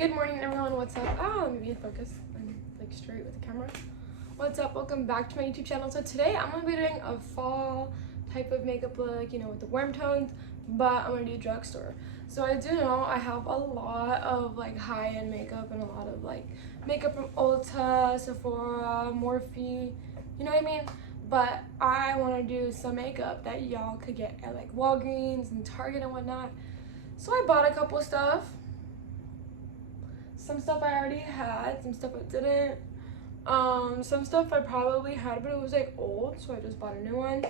Good morning, everyone. What's up? Let me be in focus. I'm like straight with the camera. What's up? Welcome back to my YouTube channel. So today I'm gonna be doing a fall type of makeup look, you know, with the warm tones, but I'm gonna do drugstore. So I do know I have a lot of like high-end makeup and a lot of like makeup from Ulta, Sephora, Morphe, you know what I mean? But I want to do some makeup that y'all could get at like Walgreens and Target and whatnot. So I bought a couple stuff. Some stuff I already had, some stuff I didn't. Some stuff I probably had, but it was like old, so I just bought a new one.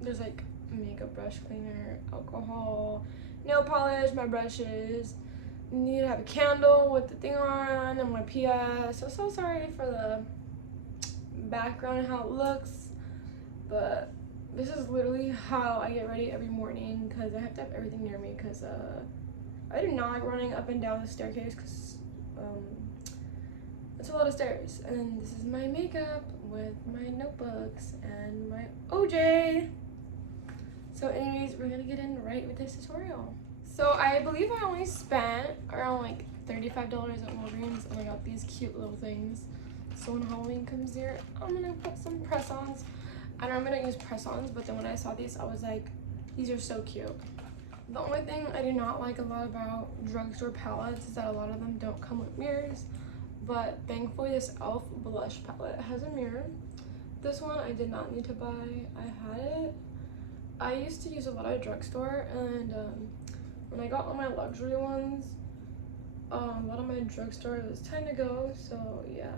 There's like makeup brush cleaner, alcohol, nail polish, my brushes. Need to have a candle with the thing on, and my PS. So sorry for the background and how it looks, but this is literally how I get ready every morning because I have to have everything near me because I do not like running up and down the staircase because it's a lot of stairs. And this is my makeup with my notebooks and my OJ. So anyways, we're gonna get in right with this tutorial. So I believe I only spent around like $35 at Walgreens and I got these cute little things. So when Halloween comes here, I'm gonna put some press-ons. I normally don't use press-ons, but then when I saw these, I was like, these are so cute. The only thing I do not like a lot about drugstore palettes is that a lot of them don't come with mirrors, but thankfully this e.l.f. blush palette has a mirror. This one I did not need to buy. I had it. I used to use a lot of drugstore, and when I got all my luxury ones, a lot of my drugstore was time to go, so yeah.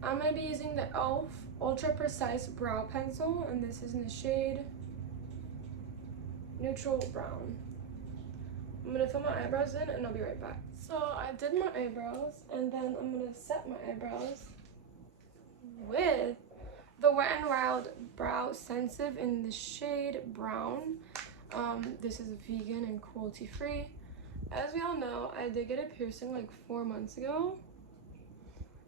I'm going to be using the e.l.f. Ultra Precise Brow Pencil, and this is in the shade Neutral Brown. I'm going to fill my eyebrows in, and I'll be right back. So I did my eyebrows, and then I'm going to set my eyebrows with the Wet n Wild Brow Sensitive in the shade Brown. This is vegan and cruelty-free. As we all know, I did get a piercing like 4 months ago.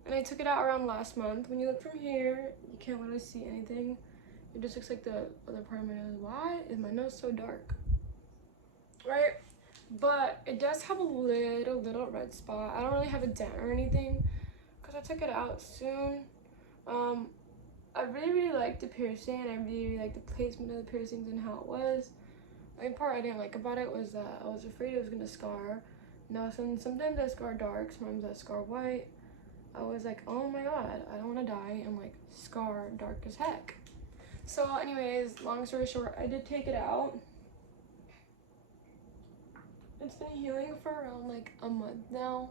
And I took it out around last month. When you look from here, you can't really see anything. It just looks like the other part of my nose. Why is my nose so dark? Right? But it does have a little red spot. I don't really have a dent or anything because I took it out soon. I really liked the piercing, and I really liked the placement of the piercings and how it was. The only part I didn't like about it was that I was afraid it was going to scar. Now, sometimes I scar dark, sometimes I scar white. I was like, oh my god, I don't want to die and like scar dark as heck. So anyways, long story short, I did take it out. It's been healing for around like a month now,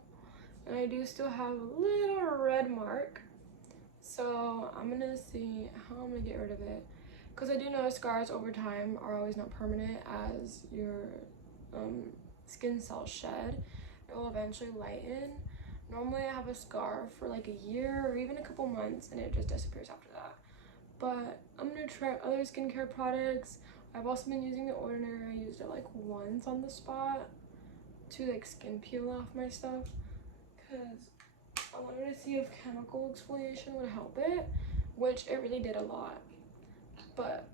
and I do still have a little red mark. So I'm gonna see how I'm gonna get rid of it, because I do know scars over time are always not permanent. As your skin cells shed, it will eventually lighten. Normally I have a scar for like a year or even a couple months, and it just disappears after that. But I'm gonna try other skincare products. I've also been using the Eyeliner. I used it like once on the spot to like skin peel off my stuff, because I wanted to see if chemical exfoliation would help it, which it really did a lot. But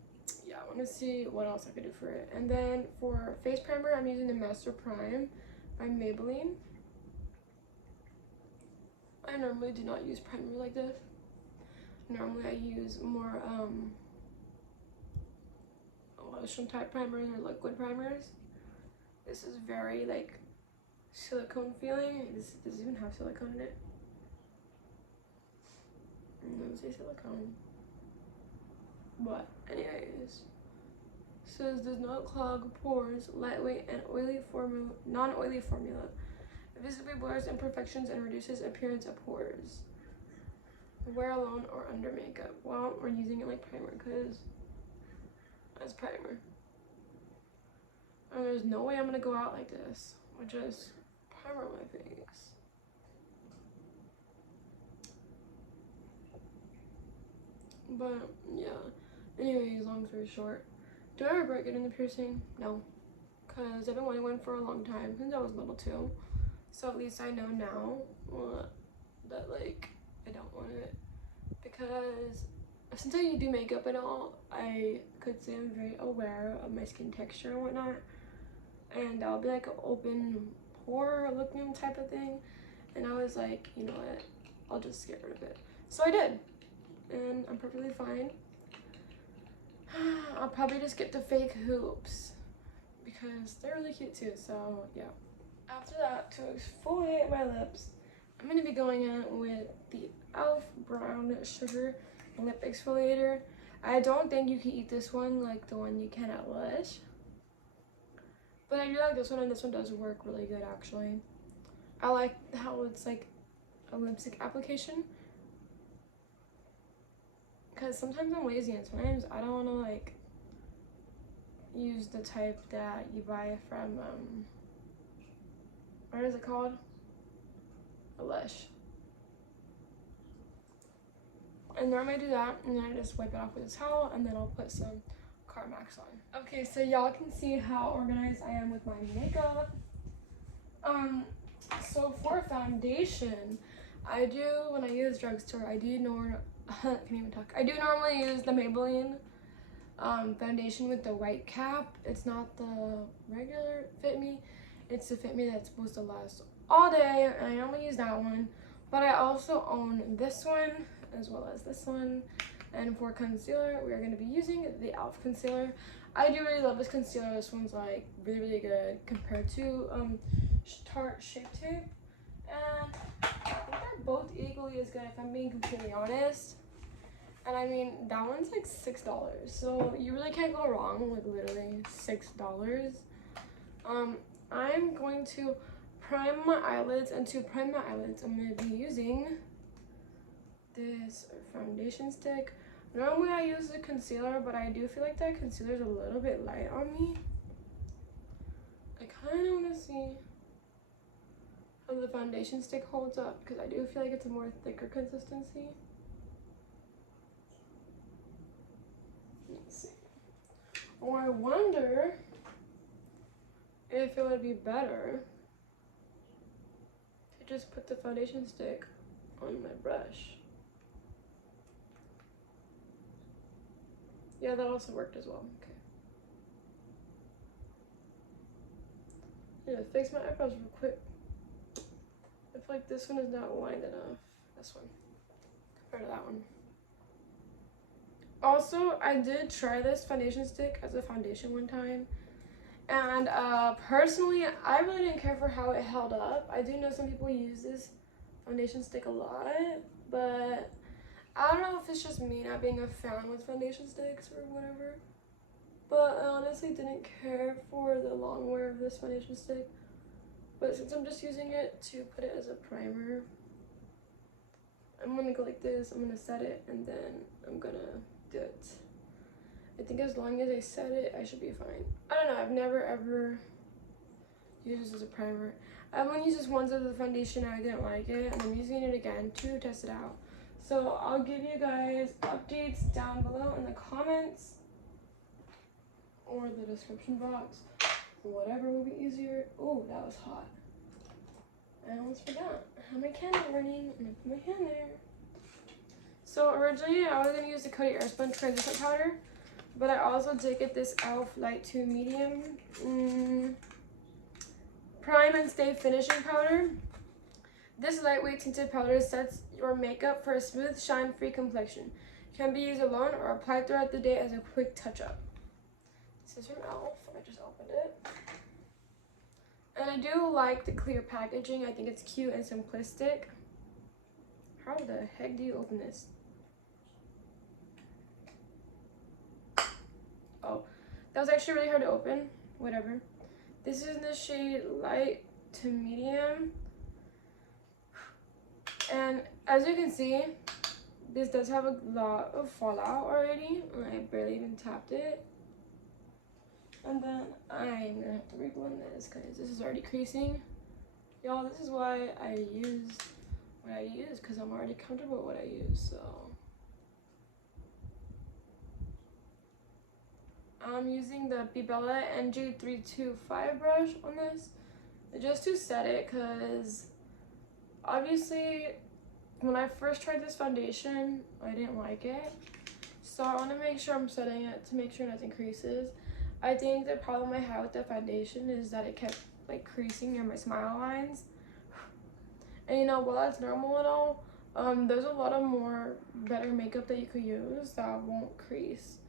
yeah, I want to see what else I could do for it. And then for face primer, I'm using the Master Prime by Maybelline. I normally do not use primer like this. Normally I use more lotion type primers or liquid primers. This is very like silicone feeling. This doesn't even have silicone in it. Doesn't say silicone. But anyways, says does not clog pores, lightweight and oily formula, non-oily formula. It visibly blurs imperfections and reduces appearance of pores. Wear alone or under makeup. Well, we're using it like primer because as primer. And there's no way I'm gonna go out like this with just primer on my face. But yeah. Anyways, long story short, do I regret getting the piercing? No, because I've been wanting one for a long time since I was little too. So at least I know now that like I don't want it, because since I do makeup and all, I could say I'm very aware of my skin texture and whatnot, and that'll be like an open horror looking type of thing, and I was like, you know what, I'll just get rid of it. So I did, and I'm perfectly fine. I'll probably just get the fake hoops because they're really cute too, so yeah. After that, to exfoliate my lips, I'm going to be going in with the e.l.f. Brown Sugar Lip Exfoliator. I don't think you can eat this one like the one you can at Lush, but I do like this one, and this one does work really good actually. I like how it's like a lipstick application, because sometimes I'm lazy and sometimes I don't want to like use the type that you buy from what is it called? A Lush. And normally I do that, and then I just wipe it off with a towel, and then I'll put some Carmax on. Okay, so y'all can see how organized I am with my makeup. So for foundation, I do, when I use Drugstore, I do can't even talk. I do normally use the Maybelline foundation with the white cap. It's not the regular Fit Me. It's the Fit Me that's supposed to last all day, and I normally use that one. But I also own this one as well as this one. And for concealer, we are going to be using the e.l.f. concealer. I do really love this concealer. This one's like really, really good compared to Tarte Shape Tape. And I think they're both equally as good if I'm being completely honest. And I mean, that one's like $6. So you really can't go wrong with literally $6. I'm going to prime my eyelids, and to prime my eyelids, I'm going to be using this foundation stick. Normally I use the concealer, but I do feel like that concealer is a little bit light on me. I kind of want to see how the foundation stick holds up, because I do feel like it's a more thicker consistency. Let's see. Or I wonder if it would be better to just put the foundation stick on my brush. Yeah, that also worked as well. Okay. Yeah, fix my eyebrows real quick. I feel like this one is not lined enough. This one compared to that one. Also, I did try this foundation stick as a foundation one time, and personally, I really didn't care for how it held up. I do know some people use this foundation stick a lot, but I don't know if it's just me not being a fan with foundation sticks or whatever. But I honestly didn't care for the long wear of this foundation stick. But since I'm just using it to put it as a primer, I'm gonna go like this. I'm gonna set it, and then I'm gonna do it. I think as long as I set it, I should be fine. I don't know, I've never ever used this as a primer. I've only used this once as a foundation and I didn't like it, and I'm using it again to test it out. So I'll give you guys updates down below in the comments or the description box. Whatever will be easier. Oh, that was hot. I almost forgot. I have my candle burning, and I put my hand there. So originally I was going to use the Coty Airspun Transition Powder, but I also did get this e.l.f. Light to Medium Prime and Stay Finishing Powder. This lightweight tinted powder sets your makeup for a smooth, shine-free complexion. Can be used alone or applied throughout the day as a quick touch-up. This is from e.l.f. I just opened it. And I do like the clear packaging. I think it's cute and simplistic. How the heck do you open this? Oh, that was actually really hard to open. Whatever. This is in the shade Light to Medium. And as you can see, this does have a lot of fallout already. I barely even tapped it. And then I'm gonna have to reblend this because this is already creasing. Y'all, this is why I use what I use, because I'm already comfortable with what I use. So I'm using the Bibella NG325 brush on this just to set it, because obviously when I first tried this foundation I didn't like it, so I want to make sure I'm setting it to make sure nothing creases. I think the problem I had with the foundation is that it kept like creasing your smile lines. And you know, while that's normal and all, there's a lot of more better makeup that you could use that won't crease,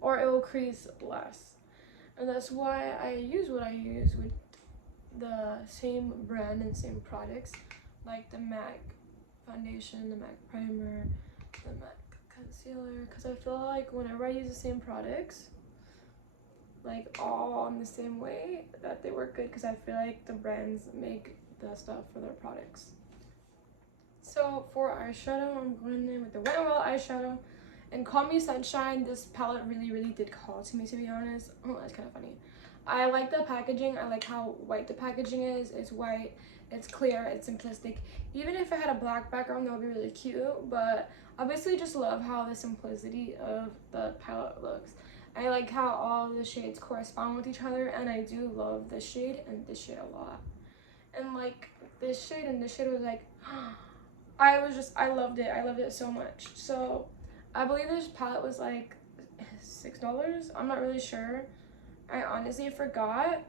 or it will crease less. And that's why I use what I use with the same brand and same products, like the MAC foundation, the MAC primer, the MAC concealer, because I feel like whenever I use the same products, like all in the same way, that they work good, because I feel like the brands make the stuff for their products. So for eyeshadow, I'm going in with the Wet n Wild eyeshadow. And Call Me Sunshine, this palette really did call to me, to be honest. Oh, that's kind of funny. I like the packaging. I like how white the packaging is. It's white, it's clear, it's simplistic. Even if it had a black background, that would be really cute. But I basically just love how the simplicity of the palette looks. I like how all the shades correspond with each other, and I do love this shade and this shade a lot. And like this shade and this shade was like, I loved it. I loved it so much. So I believe this palette was like $6. I'm not really sure. I honestly forgot.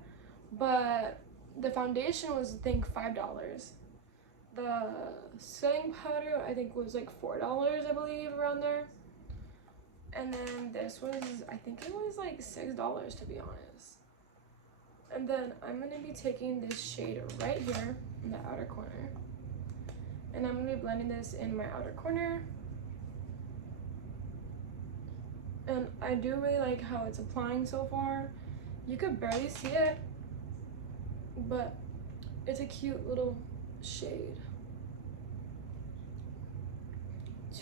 But the foundation was, I think, $5. The setting powder, I think, was like $4, I believe, around there. And then this was, I think it was like $6, to be honest. And then I'm going to be taking this shade right here in the outer corner. And I'm going to be blending this in my outer corner. And I do really like how it's applying so far. You could barely see it, but it's a cute little shade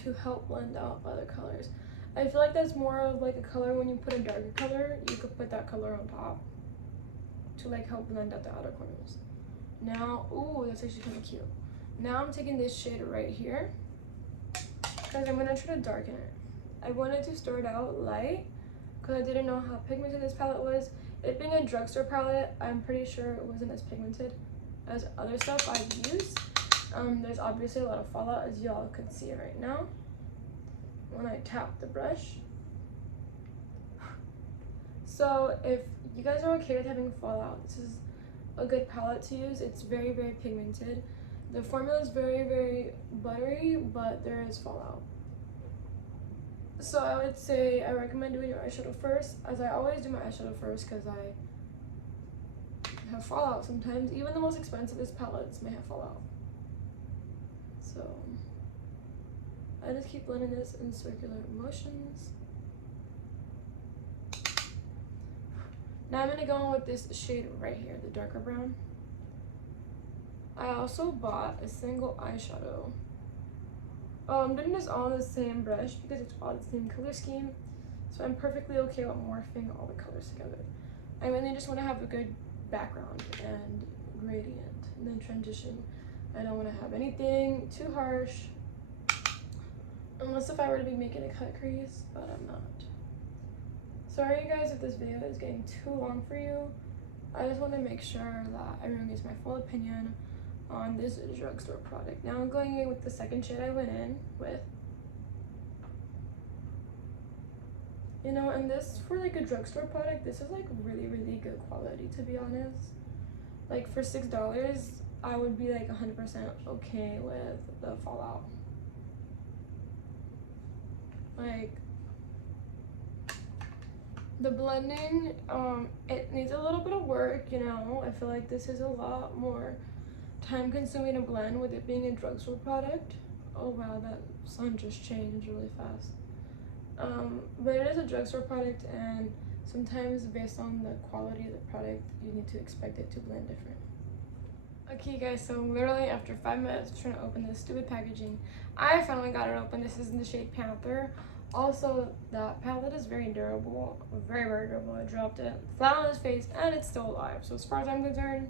to help blend out other colors. I feel like that's more of like a color when you put a darker color, you could put that color on top to like help blend out the outer corners. Now, ooh, that's actually kind of cute. Now I'm taking this shade right here because I'm gonna try to darken it. I wanted to start out light because I didn't know how pigmented this palette was. It being a drugstore palette, I'm pretty sure it wasn't as pigmented as other stuff I've used. There's obviously a lot of fallout, as y'all could see right now when I tap the brush. So if you guys are okay with having fallout, this is a good palette to use. It's very pigmented. The formula is very buttery, but there is fallout. So I would say I recommend doing your eyeshadow first, as I always do my eyeshadow first because I have fallout sometimes. Even the most expensivest palettes may have fallout. So I just keep blending this in circular motions. Now I'm going to go on with this shade right here, the darker brown. I also bought a single eyeshadow. I'm doing this all on the same brush because it's all the same color scheme. So I'm perfectly okay with morphing all the colors together. I really just want to have a good background and gradient and then transition. I don't want to have anything too harsh. Unless if I were to be making a cut crease, but I'm not. Sorry you guys if this video is getting too long for you. I just want to make sure that everyone gets my full opinion on this drugstore product. Now I'm going in with the second shade I went in with. You know, and this, for like a drugstore product, this is like really good quality, to be honest. Like for $6, I would be like 100% okay with the fallout. Like the blending, it needs a little bit of work, you know. I feel like this is a lot more time consuming to blend with it being a drugstore product. Oh wow, that sun just changed really fast. But it is a drugstore product, and sometimes based on the quality of the product, you need to expect it to blend different. Okay guys, so literally after 5 minutes of trying to open this stupid packaging, I finally got it open. This is in the shade Panther. Also, that palette is very durable, very durable. I dropped it flat on his face and it's still alive. So as far as I'm concerned,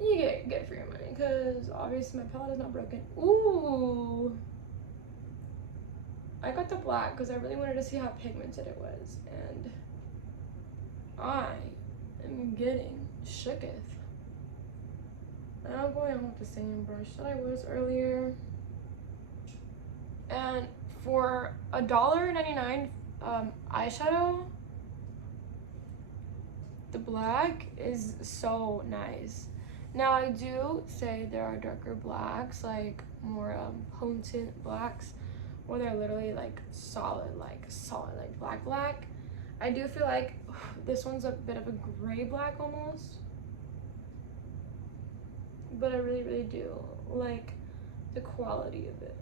you get it for your money, because obviously my palette is not broken. Ooh, I got the black because I really wanted to see how pigmented it was, and I am getting shooketh. Now I'm going on with the same brush that I was earlier, and for $1.99 eyeshadow, the black is so nice. Now I do say there are darker blacks, like more potent blacks, where they're literally like solid like black. I do feel like this one's a bit of a gray black almost, but I really do like the quality of it.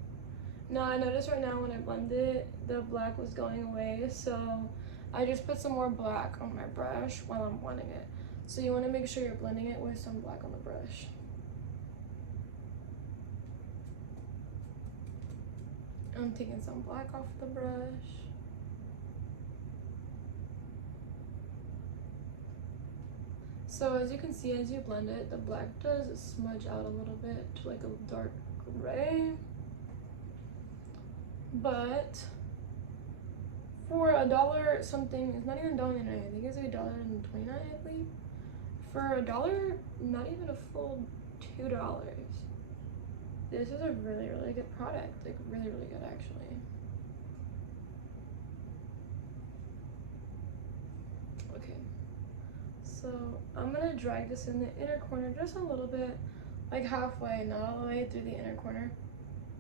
Now I notice right now when I blend it, the black was going away, so I just put some more black on my brush while I'm blending it. So you want to make sure you're blending it with some black on the brush. I'm taking some black off the brush. So as you can see, as you blend it, the black does smudge out a little bit to like a dark gray. But for $1 something, it's not even $1.99, I think it's like $1.29, I believe. For $1, not even a full $2. This is a really good product, like really good actually. Okay, so I'm gonna drag this in the inner corner just a little bit, like halfway, not all the way through the inner corner.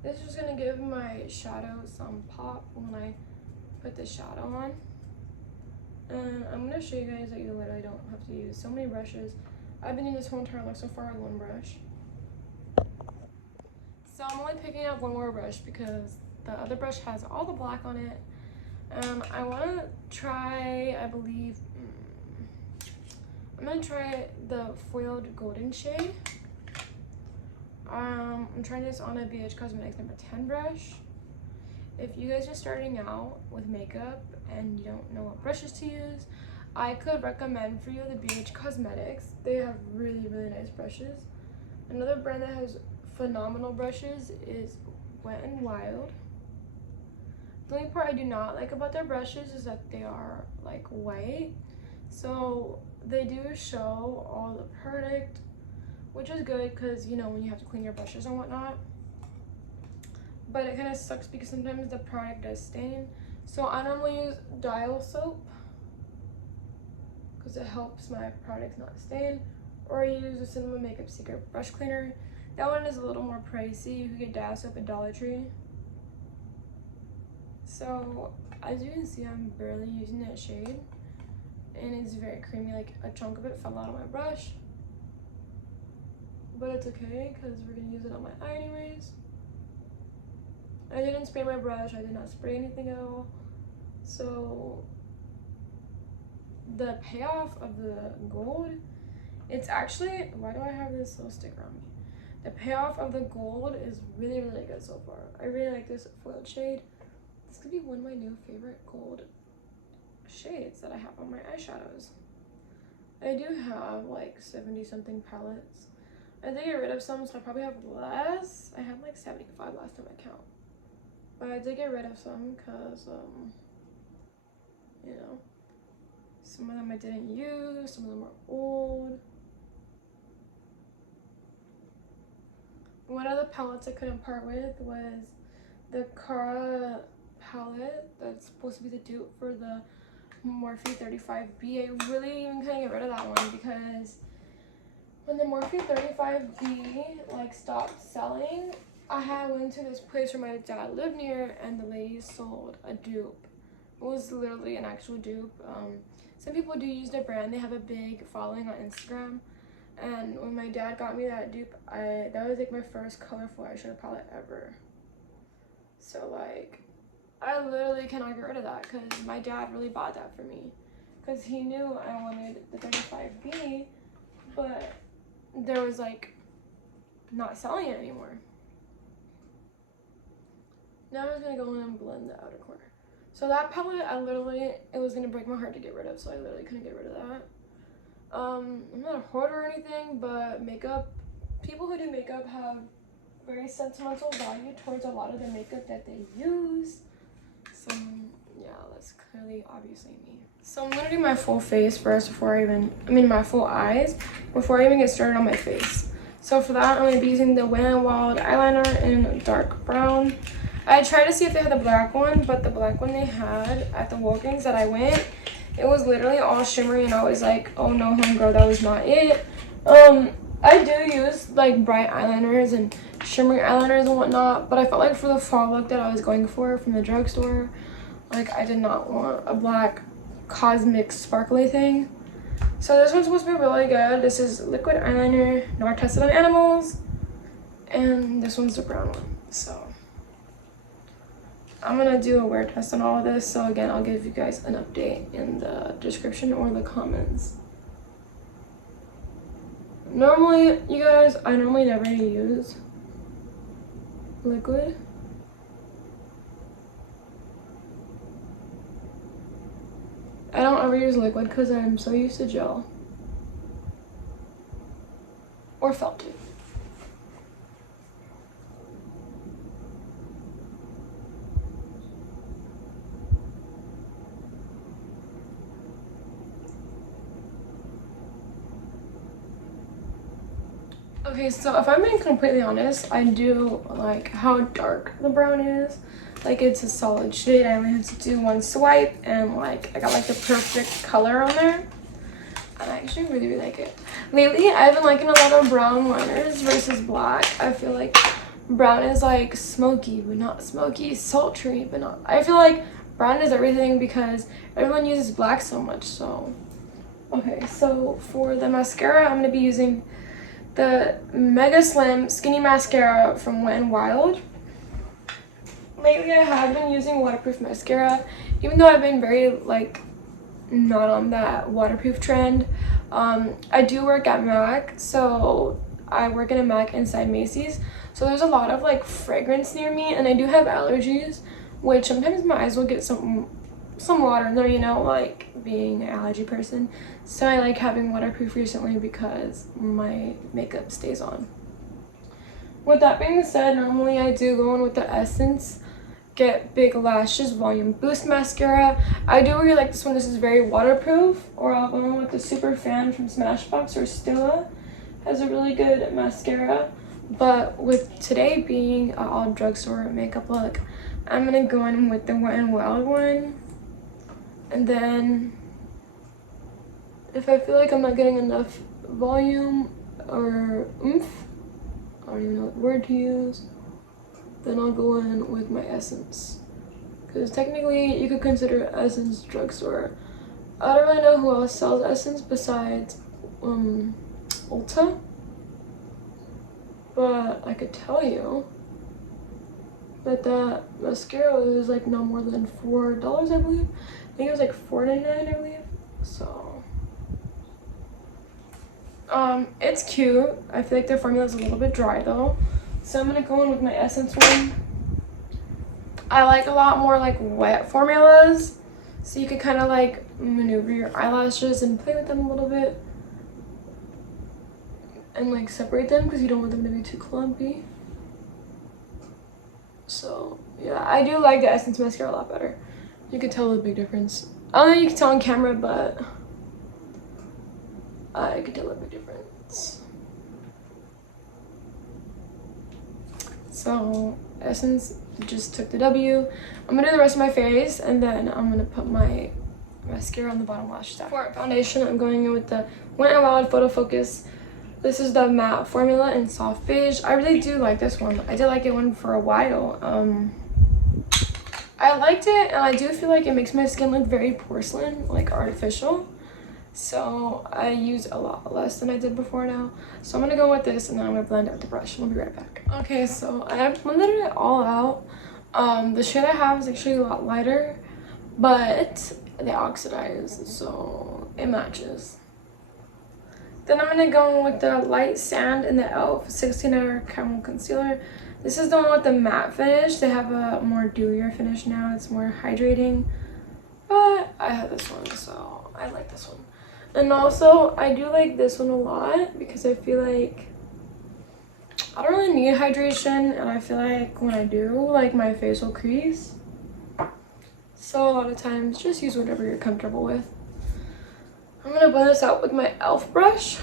This is just gonna give my shadow some pop when I put the shadow on. And I'm gonna show you guys that you literally don't have to use so many brushes. I've been using this whole entire look so far with one brush. So I'm only picking up one more brush because the other brush has all the black on it. I wanna try, I believe, I'm gonna try the foiled golden shade. I'm trying this on a BH Cosmetics number 10 brush. If you guys are starting out with makeup and you don't know what brushes to use, I could recommend for you the BH Cosmetics. They have really nice brushes. Another brand that has phenomenal brushes is Wet n Wild. The only part I do not like about their brushes is that they are like white. So they do show all the product, which is good because, you know, when you have to clean your brushes and whatnot. But it kind of sucks because sometimes the product does stain. So I normally use Dial soap because it helps my products not stain. Or I use a Cinema Makeup Secret brush cleaner. That one is a little more pricey. You can get Dial soap at Dollar Tree. So as you can see, I'm barely using that shade. And it's very creamy, like a chunk of it fell out of my brush. But it's okay because we're gonna use it on my eye anyways. I didn't spray my brush, I did not spray anything at all. So the payoff of the gold, it's actually, why do I have this little sticker on me? The payoff of the gold is really good so far. I really like this foiled shade. This could be one of my new favorite gold shades that I have on my eyeshadows. I do have like 70 something palettes. I did get rid of some, so I probably have less. I had like 75 last time I count. But I did get rid of some because, you know, some of them I didn't use, some of them are old. One of the palettes I couldn't part with was the Cara palette that's supposed to be the dupe for the Morphe 35B. I really even couldn't get rid of that one because when the Morphe 35B like stopped selling, I went to this place where my dad lived near and the lady sold a dupe. It was literally an actual dupe. Some people do use their brand. They have a big following on Instagram. And when my dad got me that dupe, that was like my first colorful eyeshadow palette ever. So like, I literally cannot get rid of that because my dad really bought that for me. Because he knew I wanted the 35B, but there was like not selling it anymore. Now I'm just gonna go in and blend the outer corner. So that palette, it was gonna break my heart to get rid of, so I literally couldn't get rid of that. I'm not a hoarder or anything, but people who do makeup have very sentimental value towards a lot of the makeup that they use. So yeah, that's clearly obviously me. So I'm gonna do my full face first my full eyes before I even get started on my face. So for that, I'm gonna be using the Wet n Wild eyeliner in dark brown. I tried to see if they had the black one, but the black one they had at the Walgreens that I went, it was literally all shimmery, and I was like, oh no, homegirl, that was not it. I do use like bright eyeliners and shimmery eyeliners and whatnot, but I felt like for the fall look that I was going for from the drugstore, like I did not want a black cosmic sparkly thing. So this one's supposed to be really good. This is liquid eyeliner, not tested on animals, and this one's the brown one. So I'm gonna do a wear test on all of this, so again, I'll give you guys an update in the description or the comments. Normally, you guys, I normally never use liquid. I don't ever use liquid because I'm so used to gel or felt tip. Okay, so if I'm being completely honest, I do like how dark the brown is. Like, it's a solid shade. I only have to do one swipe, and like I got like the perfect color on there. And I actually really like it. Lately, I've been liking a lot of brown liners versus black. I feel like brown is like smoky, but not smoky, sultry, but not. I feel like brown is everything because everyone uses black so much. So, okay, so for the mascara, I'm gonna be using the Mega Slim Skinny Mascara from Wet n Wild. Lately, I have been using waterproof mascara, even though I've been very, like, not on that waterproof trend. I do work at MAC, so I work in a MAC inside Macy's. So there's a lot of, like, fragrance near me, and I do have allergies, which sometimes my eyes will get some water in there, you know, like, being an allergy person. So I like having waterproof recently because my makeup stays on. With that being said, normally I do go in with the Essence Get Big Lashes Volume Boost Mascara. I do really like this one. This is very waterproof. Or I'll go in with the Super Fan from Smashbox or Stila. Has a really good mascara. But with today being an all drugstore makeup look, I'm going to go in with the Wet n Wild one. And then if I feel like I'm not getting enough volume or oomph, I don't even know what word to use, then I'll go in with my Essence. Because technically, you could consider Essence drugstore. I don't really know who else sells Essence besides Ulta. But I could tell you that that mascara was like no more than $4, I believe. I think it was like $4.99, I believe. So it's cute. I feel like their formula is a little bit dry though, so I'm gonna go in with my Essence one. I like a lot more like wet formulas, so you can kind of like maneuver your eyelashes and play with them a little bit and like separate them because you don't want them to be too clumpy. So yeah, I do like the Essence mascara a lot better. You can tell the big difference. I don't know if you can tell on camera, but I can tell a big difference. So Essence just took the W. I'm gonna do the rest of my face, and then I'm gonna put my mascara on the bottom lash stack. For foundation, I'm going in with the Wet n Wild Photo Focus. This is the matte formula in soft beige. I really do like this one. I did like it one for a while. I liked it, and I do feel like it makes my skin look very porcelain, like artificial. So I use a lot less than I did before now. So I'm gonna go with this, and then I'm gonna blend out the brush. We'll be right back. Okay, so I have blended it all out. The shade I have is actually a lot lighter, but they oxidize, so it matches. Then I'm gonna go in with the Light Sand in the e.l.f. 16-hour Camel Concealer. This is the one with the matte finish. They have a more dewier finish now. It's more hydrating, but I have this one, so I like this one. And also, I do like this one a lot because I feel like I don't really need hydration, and I feel like when I do, like my face will crease. So a lot of times, just use whatever you're comfortable with. I'm gonna blend this out with my e.l.f. brush,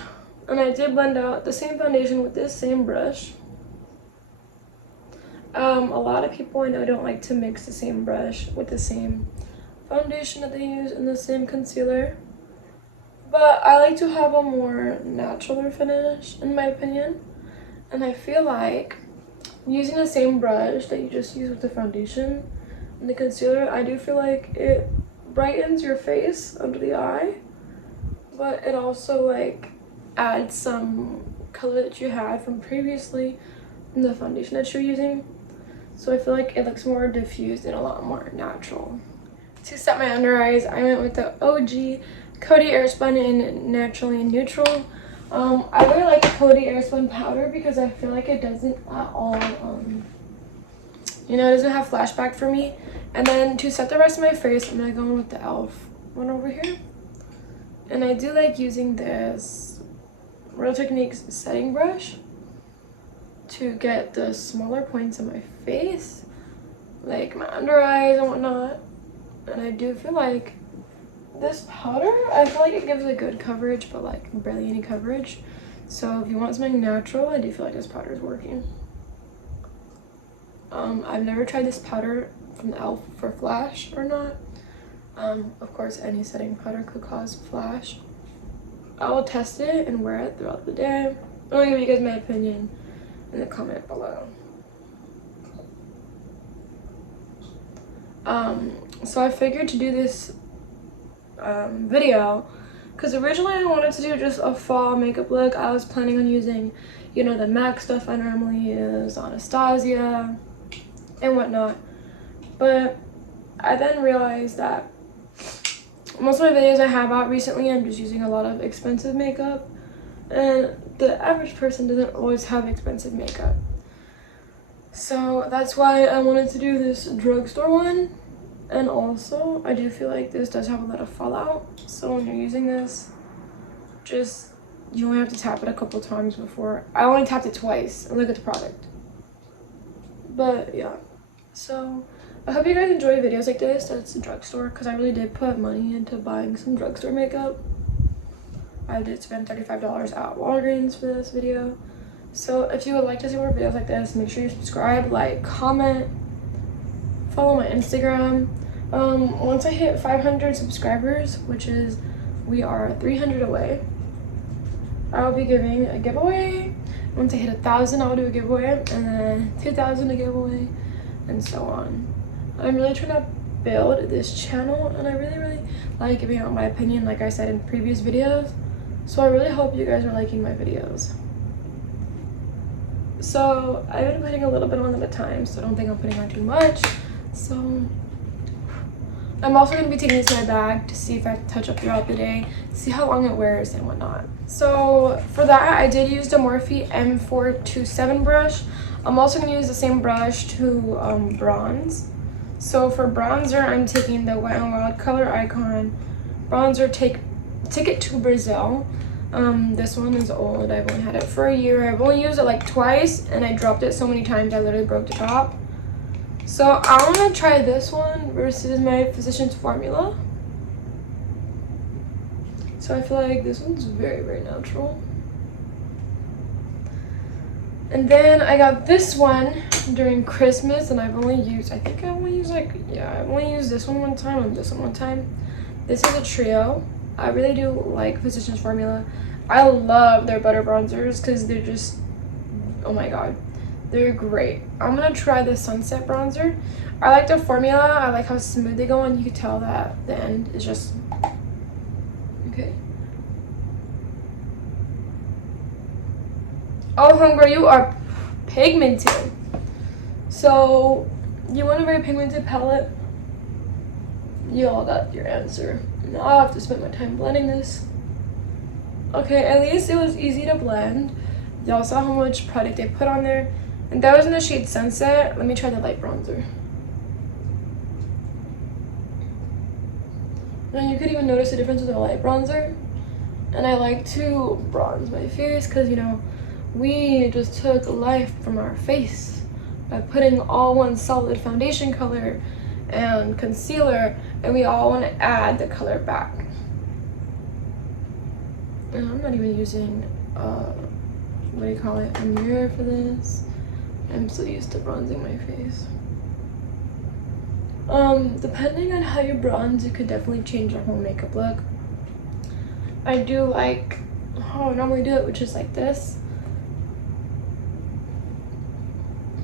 and I did blend out the same foundation with this same brush. A lot of people I know don't like to mix the same brush with the same foundation that they use and the same concealer. But I like to have a more natural finish, in my opinion. And I feel like using the same brush that you just use with the foundation and the concealer, I do feel like it brightens your face under the eye. But it also like adds some color that you had from previously in the foundation that you're using. So I feel like it looks more diffused and a lot more natural. To set my under eyes, I went with the OG Coty Airspun in Naturally Neutral. I really like the Coty Airspun powder because I feel like it doesn't at all, it doesn't have flashback for me. And then to set the rest of my face, I'm gonna go in with the e.l.f. one over here. And I do like using this Real Techniques setting brush to get the smaller points of my face, like my under eyes and whatnot. And I do feel like this powder, I feel like it gives a good coverage, but like barely any coverage. So if you want something natural, I do feel like this powder is working. I've never tried this powder from the e.l.f. for flash or not. Of course, any setting powder could cause flash. I will test it and wear it throughout the day. I'll give you guys my opinion in the comment below. So I figured to do this video because originally I wanted to do just a fall makeup look. I was planning on using, the MAC stuff I normally use, Anastasia and whatnot. But I then realized that most of my videos I have out recently, I'm just using a lot of expensive makeup. And the average person doesn't always have expensive makeup. So that's why I wanted to do this drugstore one. And also, I do feel like this does have a lot of fallout. So when you're using this, you only have to tap it a couple times before. I only tapped it twice and look at the product. But yeah, so I hope you guys enjoy videos like this that's a drugstore, because I really did put money into buying some drugstore makeup. I did spend $35 at Walgreens for this video. So if you would like to see more videos like this, make sure you subscribe, like, comment, follow my Instagram. Once I hit 500 subscribers, which is, we are 300 away, I'll be giving a giveaway. Once I hit 1,000, I'll do a giveaway, and then 2,000 a giveaway, and so on. I'm really trying to build this channel, and I really like giving out my opinion, like I said in previous videos. So I really hope you guys are liking my videos. So I've been putting a little bit on at a time, so I don't think I'm putting on too much. So I'm also going to be taking this in my bag to see if I have to touch up throughout the day, see how long it wears and whatnot. So for that, I did use the Morphe M427 brush. I'm also going to use the same brush to bronze. So for bronzer, I'm taking the Wet n Wild Color Icon bronzer Ticket to Brazil. This one is old. I've only had it for a year. I've only used it like twice, and I dropped it so many times I literally broke the top. So I want to try this one versus my Physicians Formula. So I feel like this one's very natural. And then I got this one during Christmas, and I've only used, I think I only used I've only used this one time and this one time. This is a trio. I really do like Physicians Formula. I love their butter bronzers because they're just, oh my god, they're great. I'm gonna try the Sunset bronzer. I like the formula. I like how smooth they go, and you can tell that the end is just okay. Oh, homegirl, you are pigmented. So you want a very pigmented palette? You all got your answer. Now I'll have to spend my time blending this. Okay, at least it was easy to blend. Y'all saw how much product they put on there. And that was in the shade Sunset. Let me try the light bronzer. And you could even notice the difference with the light bronzer. And I like to bronze my face because, we just took life from our face by putting all one solid foundation color and concealer, and we all want to add the color back. And I'm not even using what do you call it, a mirror for this. I'm so used to bronzing my face. Depending on how you bronze, it could definitely change your whole makeup look. I do like how I normally do it, which is like this.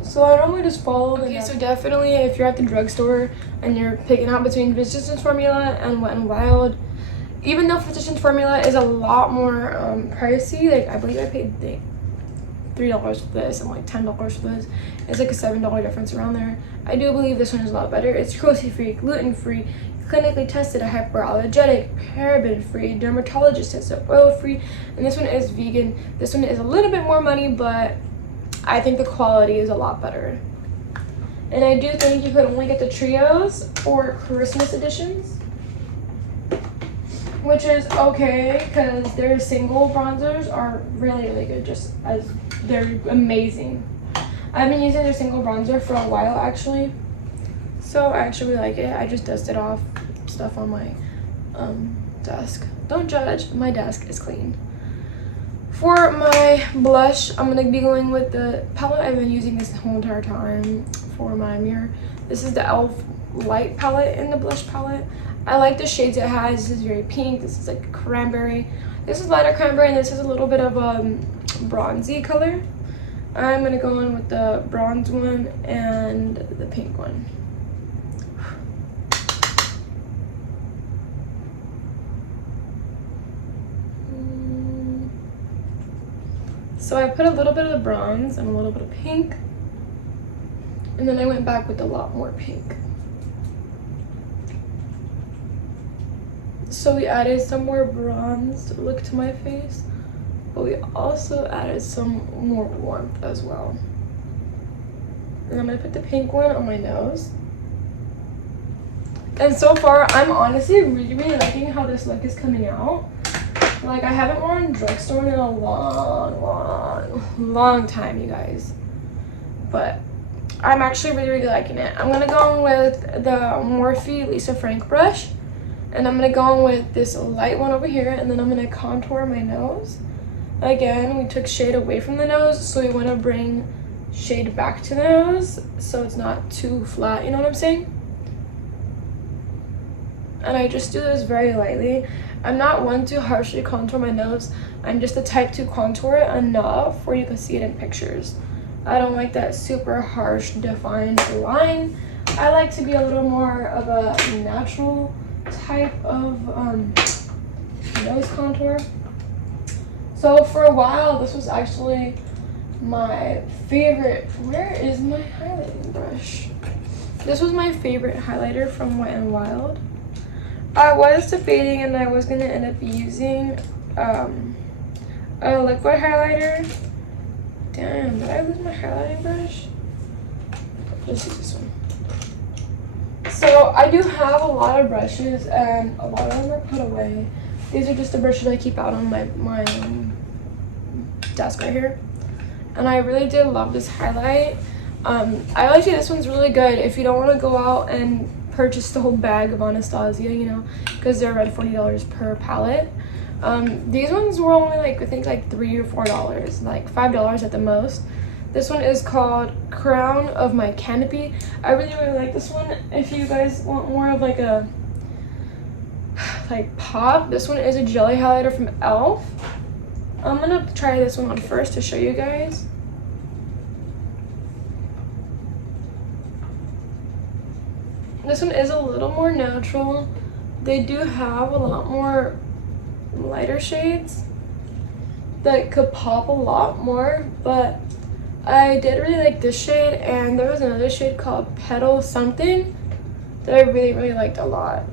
So I normally just follow. Okay, so definitely if you're at the drugstore and you're picking out between Physicians Formula and Wet n Wild, even though Physicians Formula is a lot more pricey, like I believe I paid like $3 for this and like $10 for this. It's like a $7 difference around there. I do believe this one is a lot better. It's cruelty-free, gluten-free, clinically tested, hypoallergenic, paraben-free, dermatologist tested, oil-free, and this one is vegan. This one is a little bit more money, but I think the quality is a lot better. And I do think you could only get the trios or Christmas editions, which is okay because their single bronzers are really, really good, just as they're amazing. I've been using their single bronzer for a while actually, so I actually really like it. I just dusted off stuff on my desk. Don't judge, my desk is clean. For my blush, I'm going to be going with the palette I've been using this whole entire time for my mirror. This is the e.l.f. light palette in the blush palette. I like the shades it has. This is very pink. This is like cranberry. This is lighter cranberry, and this is a little bit of a bronzy color. I'm going to go in with the bronze one and the pink one. So I put a little bit of the bronze and a little bit of pink, and then I went back with a lot more pink. So we added some more bronze look to my face, but we also added some more warmth as well. And I'm gonna put the pink one on my nose. And so far, I'm honestly really, really liking how this look is coming out. Like, I haven't worn Drugstore in a long time, you guys. But I'm actually really, really liking it. I'm gonna go in with the Morphe Lisa Frank brush. And I'm gonna go in with this light one over here, and then I'm gonna contour my nose. Again, we took shade away from the nose, so we wanna bring shade back to the nose so it's not too flat, you know what I'm saying? And I just do this very lightly. I'm not one to harshly contour my nose. I'm just the type to contour it enough where you can see it in pictures. I don't like that super harsh defined line. I like to be a little more of a natural type of nose contour. So for a while, this was actually my favorite. Where is my highlighting brush? This was my favorite highlighter from Wet n Wild. I was debating, and I was gonna end up using a liquid highlighter. Damn, did I lose my highlighting brush? Let's use this one. So I do have a lot of brushes, and a lot of them are put away. These are just the brushes I keep out on my desk right here. And I really did love this highlight. I like this one's really good if you don't want to go out and purchase the whole bag of Anastasia, you know, because they're around $40 per palette. These ones were only like, I think like $3 or $4, like $5 at the most. This one is called Crown of My Canopy. I really, really like this one. If you guys want more of like a pop, this one is a jelly highlighter from e.l.f. I'm gonna try this one on first to show you guys. This one is a little more natural. They do have a lot more lighter shades that could pop a lot more, but I did really like this shade, and there was another shade called Petal Something that I really, really liked a lot.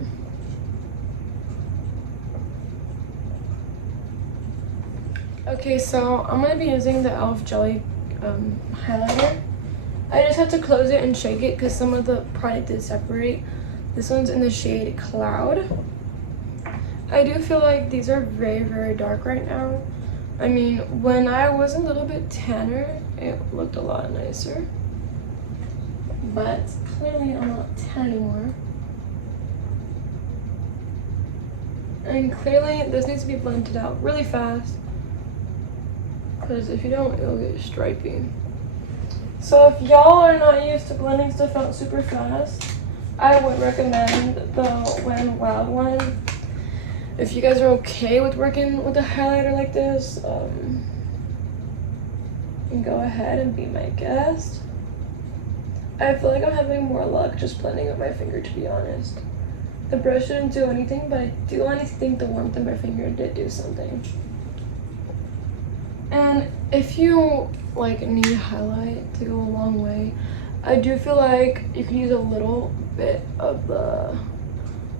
Okay, so I'm going to be using the e.l.f. Jelly highlighter. I just had to close it and shake it because some of the product did separate. This one's in the shade Cloud. I do feel like these are very, very dark right now. I mean, when I was a little bit tanner, it looked a lot nicer. But clearly I'm not tan anymore. And clearly this needs to be blended out really fast, because if you don't, it'll get stripy. So if y'all are not used to blending stuff out super fast, I would recommend the Wet n Wild one. If you guys are okay with working with a highlighter like this, go ahead and be my guest. I feel like I'm having more luck just blending with my finger, to be honest. The brush didn't do anything, but I do honestly think the warmth in my finger did do something. And if you like need highlight to go a long way, I do feel like you can use a little bit of the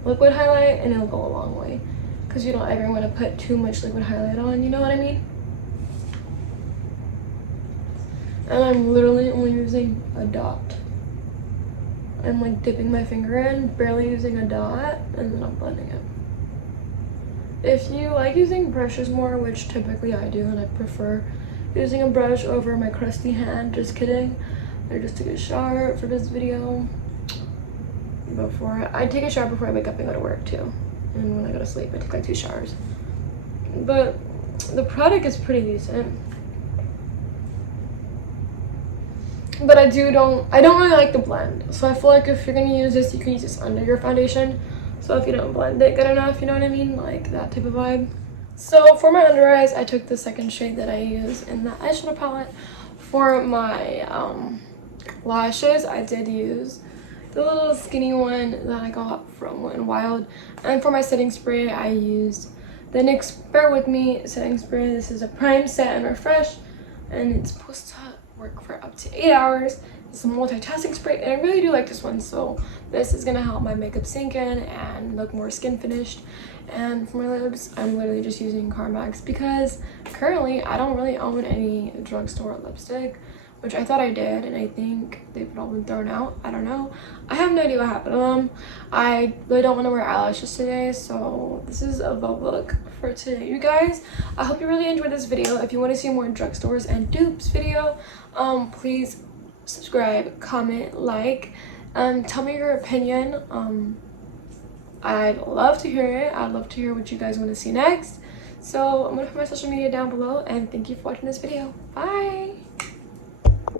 liquid highlight and it'll go a long way. Because you don't ever want to put too much liquid highlight on, you know what I mean? And I'm literally only using a dot. I'm like dipping my finger in, barely using a dot, and then I'm blending it. If you like using brushes more, which typically I do, and I prefer using a brush over my crusty hand, just kidding. I just took a shower for this video. I take a shower before I wake up and go to work too. And when I go to sleep, I take like 2 showers. But the product is pretty decent. But I don't really like the blend. So I feel like if you're gonna use this, you can use this under your foundation. So if you don't blend it good enough, you know what I mean? Like that type of vibe. So for my under eyes, I took the second shade that I use in the eyeshadow palette. For my lashes, I did use the little skinny one that I got from Wet n Wild. And for my setting spray, I used the NYX Bear With Me setting spray. This is a prime, set, and refresh. And it's supposed to work for up to 8 hours. It's a multitasking spray, and I really do like this one. So this is gonna help my makeup sink in and look more skin finished. And for my lips, I'm literally just using Carmax because currently I don't really own any drugstore lipstick, which I thought I did, and I think they've all been thrown out. I don't know. I have no idea what happened to them. I really don't want to wear eyelashes today, so this is a look for today, you guys. I hope you really enjoyed this video. If you want to see more drugstores and dupes video, please subscribe, comment, like, tell me your opinion. I'd love to hear it. I'd love to hear what you guys want to see next. So I'm gonna put my social media down below, and thank you for watching this video. Bye.